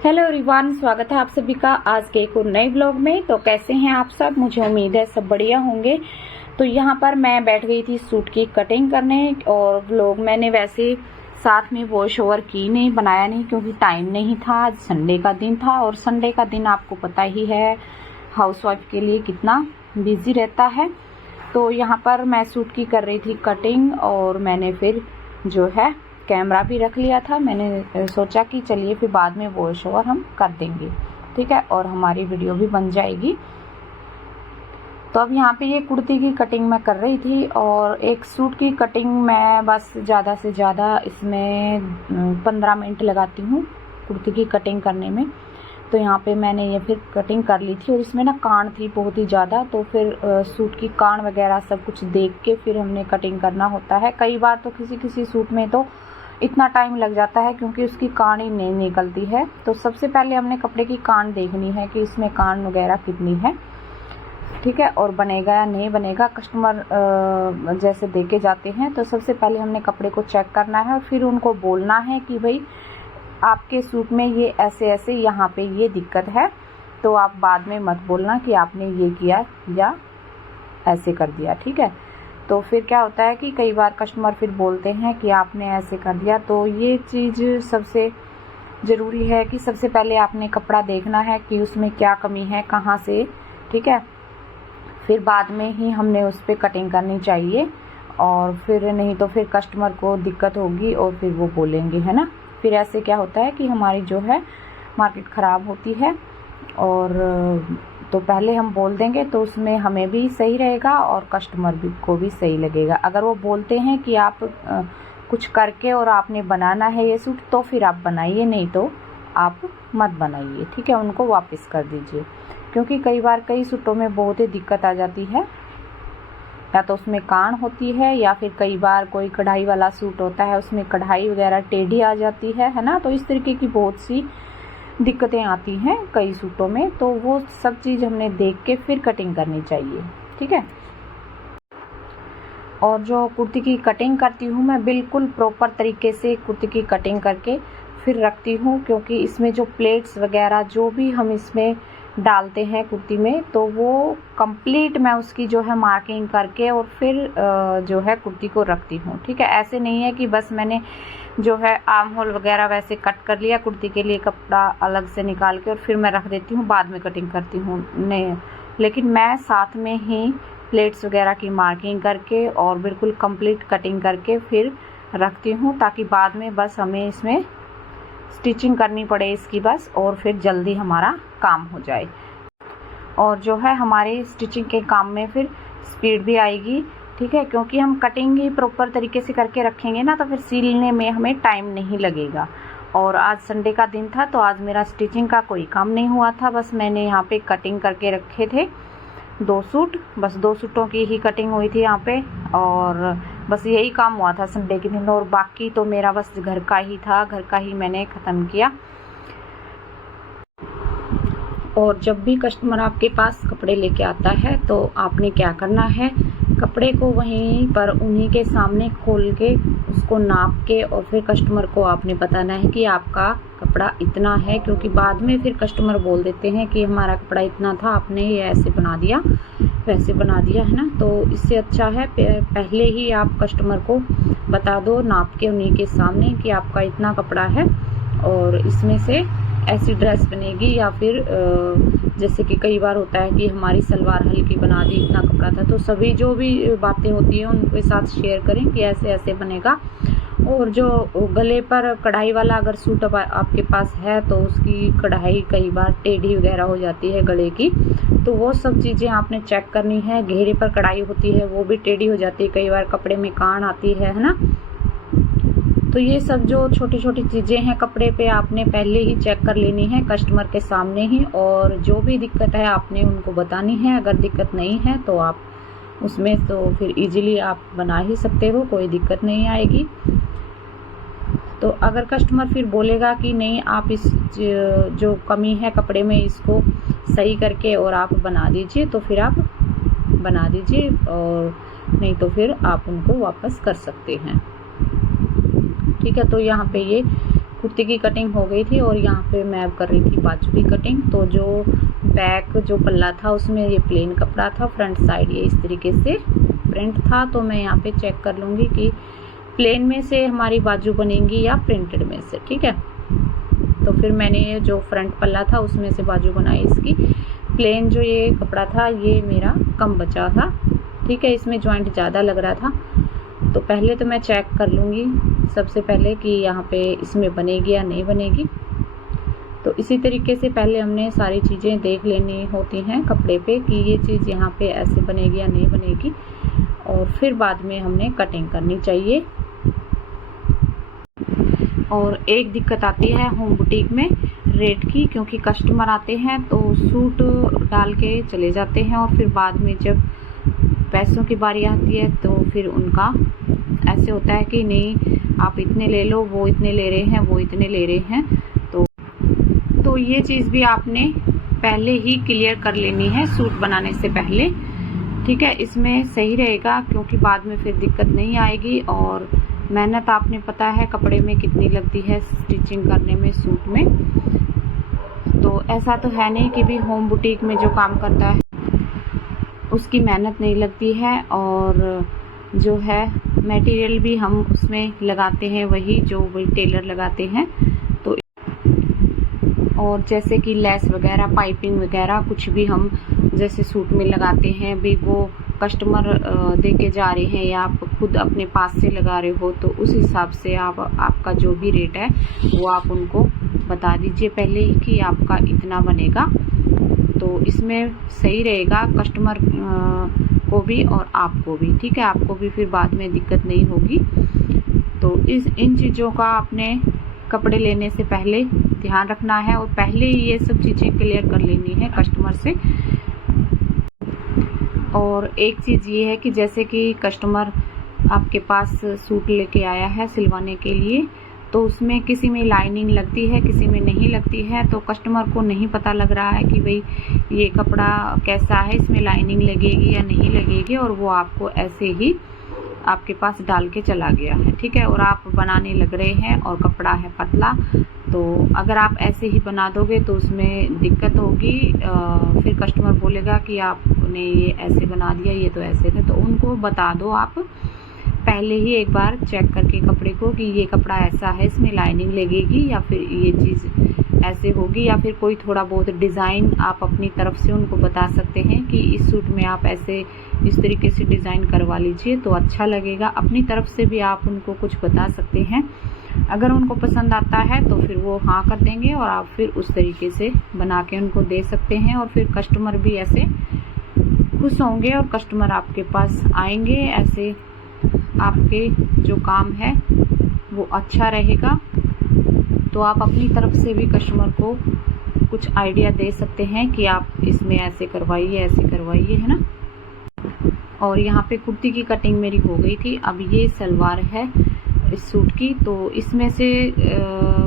Hello everyone, स्वागत है आप सभी का आज के एक और नए ब्लॉग में। तो कैसे हैं आप सब? मुझे उम्मीद है सब बढ़िया होंगे। तो यहाँ पर मैं बैठ गई थी सूट की कटिंग करने, और ब्लॉग मैंने वैसे साथ में वॉइस ओवर की नहीं, बनाया नहीं, क्योंकि टाइम नहीं था। आज संडे का दिन था, और संडे का दिन आपको पता ही है हाउसवाइफ के लिए कितना बिजी रहता है। तो यहाँ पर मैं सूट की कर रही थी कटिंग, और मैंने फिर जो है कैमरा भी रख लिया था। मैंने सोचा कि चलिए फिर बाद में वॉइस ओवर हम कर देंगे, ठीक है, और हमारी वीडियो भी बन जाएगी। तो अब यहाँ पे ये कुर्ती की कटिंग मैं कर रही थी, और एक सूट की कटिंग मैं बस ज़्यादा से ज़्यादा इसमें 15 मिनट लगाती हूँ कुर्ती की कटिंग करने में। तो यहाँ पे मैंने ये फिर कटिंग कर ली थी, और इसमें ना कान थी बहुत ही ज़्यादा, तो फिर सूट की कान वगैरह सब कुछ देख के फिर हमने कटिंग करना होता है। कई बार तो किसी सूट में तो इतना टाइम लग जाता है क्योंकि उसकी कान ही नहीं निकलती है। तो सबसे पहले हमने कपड़े की कान देखनी है कि इसमें कान वगैरह कितनी है, ठीक है, और बनेगा या नहीं बनेगा। कस्टमर जैसे देके जाते हैं, तो सबसे पहले हमने कपड़े को चेक करना है, और फिर उनको बोलना है कि भाई आपके सूट में ये ऐसे ऐसे यहाँ पे ये दिक्कत है। तो आप बाद में मत बोलना कि आपने ये किया या ऐसे कर दिया, ठीक है। तो फिर क्या होता है कि कई बार कस्टमर फिर बोलते हैं कि आपने ऐसे कर दिया। तो ये चीज़ सबसे ज़रूरी है कि सबसे पहले आपने कपड़ा देखना है कि उसमें क्या कमी है, कहाँ से, ठीक है। फिर बाद में ही हमने उस पर कटिंग करनी चाहिए, और फिर नहीं तो फिर कस्टमर को दिक्कत होगी और फिर वो बोलेंगे, है ना। फिर ऐसे क्या होता है कि हमारी जो है मार्केट ख़राब होती है। और तो पहले हम बोल देंगे तो उसमें हमें भी सही रहेगा और कस्टमर भी को भी सही लगेगा। अगर वो बोलते हैं कि आप कुछ करके और आपने बनाना है ये सूट, तो फिर आप बनाइए, नहीं तो आप मत बनाइए, ठीक है, उनको वापस कर दीजिए। क्योंकि कई बार कई सूटों में बहुत ही दिक्कत आ जाती है, या तो उसमें कान होती है, या फिर कई बार कोई कढ़ाई वाला सूट होता है उसमें कढ़ाई वगैरह टेढ़ी आ जाती है ना। तो इस तरीके की बहुत सी दिक्कतें आती हैं कई सूटों में। तो वो सब चीज़ हमने देख के फिर कटिंग करनी चाहिए, ठीक है। और जो कुर्ती की कटिंग करती हूँ मैं बिल्कुल प्रॉपर तरीके से कुर्ती की कटिंग करके फिर रखती हूँ, क्योंकि इसमें जो प्लेट्स वगैरह जो भी हम इसमें डालते हैं कुर्ती में, तो वो कंप्लीट मैं उसकी जो है मार्किंग करके और फिर जो है कुर्ती को रखती हूँ, ठीक है। ऐसे नहीं है कि बस मैंने जो है आर्म होल वगैरह वैसे कट कर लिया, कुर्ती के लिए कपड़ा अलग से निकाल के और फिर मैं रख देती हूँ, बाद में कटिंग करती हूँ, नहीं। लेकिन मैं साथ में ही प्लेट्स वगैरह की मार्किंग करके और बिल्कुल कंप्लीट कटिंग करके फिर रखती हूँ, ताकि बाद में बस हमें इसमें स्टिचिंग करनी पड़े इसकी बस, और फिर जल्दी हमारा काम हो जाए। और जो है हमारे स्टिचिंग के काम में फिर स्पीड भी आएगी, ठीक है, क्योंकि हम कटिंग ही प्रॉपर तरीके से करके रखेंगे ना, तो फिर सिलने में हमें टाइम नहीं लगेगा। और आज संडे का दिन था, तो आज मेरा स्टिचिंग का कोई काम नहीं हुआ था। बस मैंने यहाँ पे कटिंग करके रखे थे 2 सूट, बस 2 सूटों की ही कटिंग हुई थी यहाँ पे, और बस यही काम हुआ था संडे के दिन। और बाकी तो मेरा बस घर का ही था, घर का ही मैंने ख़त्म किया। और जब भी कस्टमर आपके पास कपड़े लेके आता है, तो आपने क्या करना है, कपड़े को वहीं पर उन्हीं के सामने खोल के उसको नाप के, और फिर कस्टमर को आपने बताना है कि आपका कपड़ा इतना है। क्योंकि बाद में फिर कस्टमर बोल देते हैं कि हमारा कपड़ा इतना था, आपने ये ऐसे बना दिया, वैसे बना दिया, है ना। तो इससे अच्छा है पहले ही आप कस्टमर को बता दो नाप के उन्हीं के सामने कि आपका इतना कपड़ा है, और इसमें से ऐसी ड्रेस बनेगी। या फिर जैसे कि कई बार होता है कि हमारी सलवार हल्की बना दी, इतना कपड़ा था। तो सभी जो भी बातें होती हैं उनके साथ शेयर करें कि ऐसे ऐसे बनेगा। और जो गले पर कढ़ाई वाला अगर सूट आपके पास है, तो उसकी कढ़ाई कई बार टेढ़ी वगैरह हो जाती है गले की, तो वो सब चीज़ें आपने चेक करनी है। घेरे पर कढ़ाई होती है वो भी टेढ़ी हो जाती है, कई बार कपड़े में कान आती है ना। तो ये सब जो छोटी छोटी चीज़ें हैं कपड़े पे, आपने पहले ही चेक कर लेनी है कस्टमर के सामने ही, और जो भी दिक्कत है आपने उनको बतानी है। अगर दिक्कत नहीं है तो आप उसमें तो फिर इजीली आप बना ही सकते हो, कोई दिक्कत नहीं आएगी। तो अगर कस्टमर फिर बोलेगा कि नहीं आप इस जो कमी है कपड़े में इसको सही करके और आप बना दीजिए, तो फिर आप बना दीजिए, और नहीं तो फिर आप उनको वापस कर सकते हैं, ठीक है। तो यहाँ पे ये कुर्ती की कटिंग हो गई थी और यहाँ पे मैं अब कर रही थी बाजू की कटिंग। तो जो बैक जो पल्ला था उसमें ये प्लेन कपड़ा था, फ्रंट साइड ये इस तरीके से प्रिंट था। तो मैं यहाँ पे चेक कर लूँगी कि प्लेन में से हमारी बाजू बनेगी या प्रिंटेड में से, ठीक है। तो फिर मैंने जो फ्रंट पल्ला था उसमें से बाजू बनाई इसकी। प्लेन जो ये कपड़ा था ये मेरा कम बचा था, ठीक है, इसमें जॉइंट ज़्यादा लग रहा था। तो पहले तो मैं चेक कर लूँगी सबसे पहले कि यहाँ पे इसमें बनेगी या नहीं बनेगी। तो इसी तरीके से पहले हमने सारी चीज़ें देख लेनी होती हैं कपड़े पे कि ये चीज़ यहाँ पे ऐसे बनेगी या नहीं बनेगी, और फिर बाद में हमने कटिंग करनी चाहिए। और एक दिक्कत आती है होम बुटीक में रेट की, क्योंकि कस्टमर आते हैं तो सूट डाल के चले जाते हैं और फिर बाद में जब पैसों की बारी आती है तो फिर उनका ऐसे होता है कि नहीं आप इतने ले लो, वो इतने ले रहे हैं, वो इतने ले रहे हैं। तो ये चीज़ भी आपने पहले ही क्लियर कर लेनी है सूट बनाने से पहले, ठीक है। इसमें सही रहेगा क्योंकि बाद में फिर दिक्कत नहीं आएगी। और मेहनत आपने पता है कपड़े में कितनी लगती है स्टिचिंग करने में, सूट में। तो ऐसा तो है नहीं कि भी होम बुटीक में जो काम करता है उसकी मेहनत नहीं लगती है, और जो है मटेरियल भी हम उसमें लगाते हैं वही टेलर लगाते हैं। तो और जैसे कि लेस वगैरह, पाइपिंग वगैरह कुछ भी हम जैसे सूट में लगाते हैं भी वो कस्टमर दे के जा रहे हैं या आप खुद अपने पास से लगा रहे हो, तो उस हिसाब से आपका जो भी रेट है वो आप उनको बता दीजिए पहले ही कि आपका इतना बनेगा। तो इसमें सही रहेगा कस्टमर को भी और आपको भी, ठीक है। आपको भी फिर बाद में दिक्कत नहीं होगी। तो इन चीज़ों का आपने कपड़े लेने से पहले ध्यान रखना है और पहले ही ये सब चीज़ें क्लियर कर लेनी है कस्टमर से। और एक चीज़ ये है कि जैसे कि कस्टमर आपके पास सूट लेके आया है सिलवाने के लिए, तो उसमें किसी में लाइनिंग लगती है, किसी में नहीं लगती है। तो कस्टमर को नहीं पता लग रहा है कि भाई ये कपड़ा कैसा है, इसमें लाइनिंग लगेगी या नहीं लगेगी, और वो आपको ऐसे ही आपके पास डाल के चला गया है, ठीक है। और आप बनाने लग रहे हैं और कपड़ा है पतला, तो अगर आप ऐसे ही बना दोगे तो उसमें दिक्कत होगी। फिर कस्टमर बोलेगा कि आपने ये ऐसे बना दिया, ये तो ऐसे थे। तो उनको बता दो आप पहले ही एक बार चेक करके कपड़े को कि ये कपड़ा ऐसा है, इसमें लाइनिंग लगेगी या फिर ये चीज़ ऐसे होगी, या फिर कोई थोड़ा बहुत डिज़ाइन आप अपनी तरफ से उनको बता सकते हैं कि इस सूट में आप ऐसे इस तरीके से डिज़ाइन करवा लीजिए तो अच्छा लगेगा। अपनी तरफ से भी आप उनको कुछ बता सकते हैं। अगर उनको पसंद आता है तो फिर वो हाँ कर देंगे और आप फिर उस तरीके से बना के उनको दे सकते हैं, और फिर कस्टमर भी ऐसे खुश होंगे और कस्टमर आपके पास आएंगे। ऐसे आपके जो काम है वो अच्छा रहेगा। तो आप अपनी तरफ से भी कस्टमर को कुछ आइडिया दे सकते हैं कि आप इसमें ऐसे करवाइए, ऐसे करवाइए, है ना। और यहाँ पे कुर्ती की कटिंग मेरी हो गई थी। अब ये सलवार है इस सूट की। तो इसमें से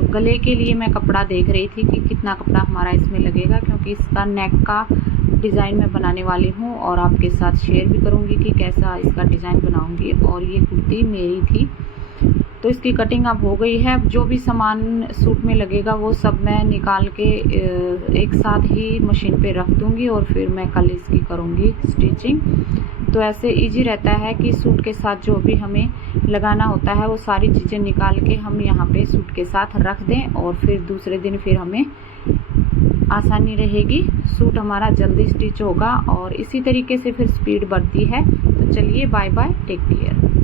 गले के लिए मैं कपड़ा देख रही थी कि कितना कपड़ा हमारा इसमें लगेगा, क्योंकि इसका नेक का डिज़ाइन मैं बनाने वाली हूँ और आपके साथ शेयर भी करूँगी कि कैसा इसका डिज़ाइन बनाऊँगी। और ये कुर्ती मेरी थी, तो इसकी कटिंग अब हो गई है। अब जो भी सामान सूट में लगेगा वो सब मैं निकाल के एक साथ ही मशीन पे रख दूँगी और फिर मैं कल इसकी करूँगी स्टिचिंग। तो ऐसे इजी रहता है कि सूट के साथ जो भी हमें लगाना होता है वो सारी चीज़ें निकाल के हम यहाँ पे सूट के साथ रख दें, और फिर दूसरे दिन फिर हमें आसानी रहेगी, सूट हमारा जल्दी स्टिच होगा और इसी तरीके से फिर स्पीड बढ़ती है। तो चलिए बाय बाय, टेक केयर।